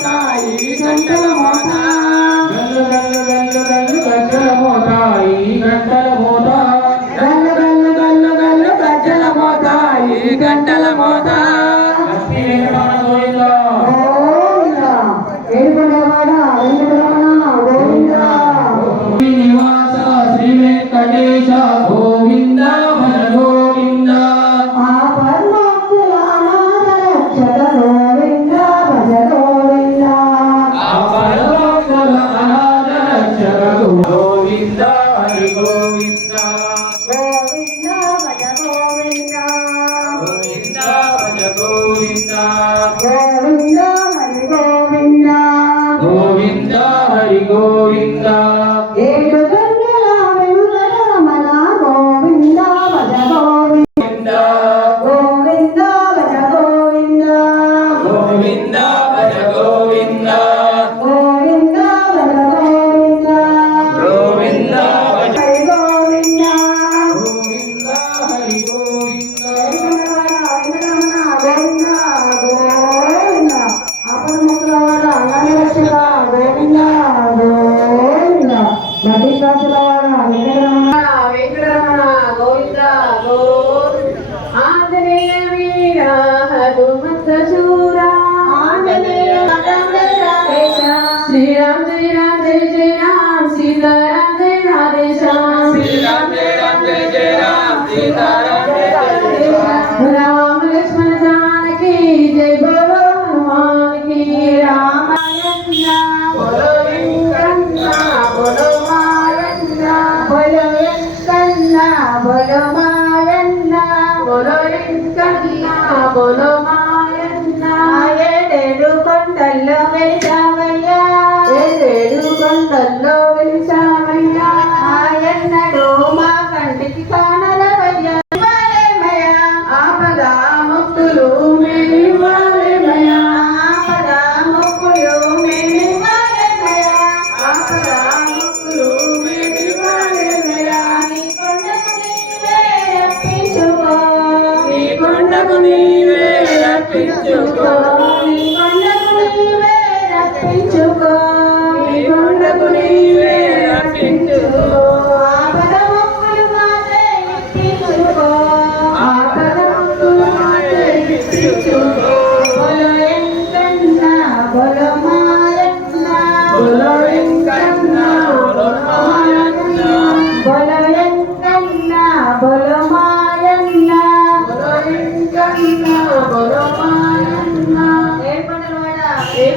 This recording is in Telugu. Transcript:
ఈ గంటల మోత గల్లు గల్లు గల్లు గజ్జల మోత ఈ గంటల మోత గల్లు గల్లు గల్లు గల్లు గజ్జల మోత ఈ గంటల మోత లక్ష్మీ వెంకటరమణ గోవిందా గోవిందా ఏడుకొండలవాడ వెంకటరమణ గోవిందా శ్రీనివాస శ్రీ వెంకటేశ గోవిందా భజ గోవిందా ఆ పరమాత్ముల అనాథ రక్షక గోవిందా భజ గోవిందా ఆ పరమాత్ముల అనాథ రక్షక గోవిందా హరి గోవిందా గోవిందా భజ గోవిందా గోవిందా భజ గోవిందా గోవిందా హరి గోవిందా గోవిందా హరి గోవిందా ఏడు గంటల వెంకటరమణ గోవిందా భజ గోవిందా గోవిందా భజ గోవిందా గోవిందా భజ గోవిందా గోవిందా భజ గోవిందా గోవిందా భజ హరి గోవిందా గోవిందా హరి గోవిందా గోవిందా గోవిందా అపరముఖులవాడ అనాథరక్షక గోవిందా గోవిందా బడ్డీకాసులవాడ వెంకటరమణ గోవిందా గోవిందా ఆంజనేయ వీర హనుమంత శూరా ఆంజనేయ శ్రీరామ్ జయ రామ్ జయ జయ రామ్ సీతారాం జయ రాధే శ్యామ్ శ్రీరామ్ జయ రామ్ జయ జయ రామ్ సీతారాం జయ రాధే శ్యామ్ రామ లక్ష్మణ జానకి జయ బోలో హనుమాన్ की రామాయణ బోలో వెంకన్న బోలో మాయన్న బోలో వెంకన్న బోలో మాయన్న బోలో వెంకన్న బోలో మాయన్న ఏడేడు కొండల్లో వెలిసావయ్యా ఏడేడు కొండల్లో వెలిసావయ్యా ఆయన్నడు మా కంటికి కానలవయ్యా ఆపద ముక్కులు మేలివ్వాలేమయ్యా ఆపద ముక్కులు మేలివ్వాలేమయ్యా ఆపద ముక్కులు మేలివ్వాలేమయ్యా నీ కొండకు నీవే రప్పించుకో నీ కొండకు నీవే రప్పించుకో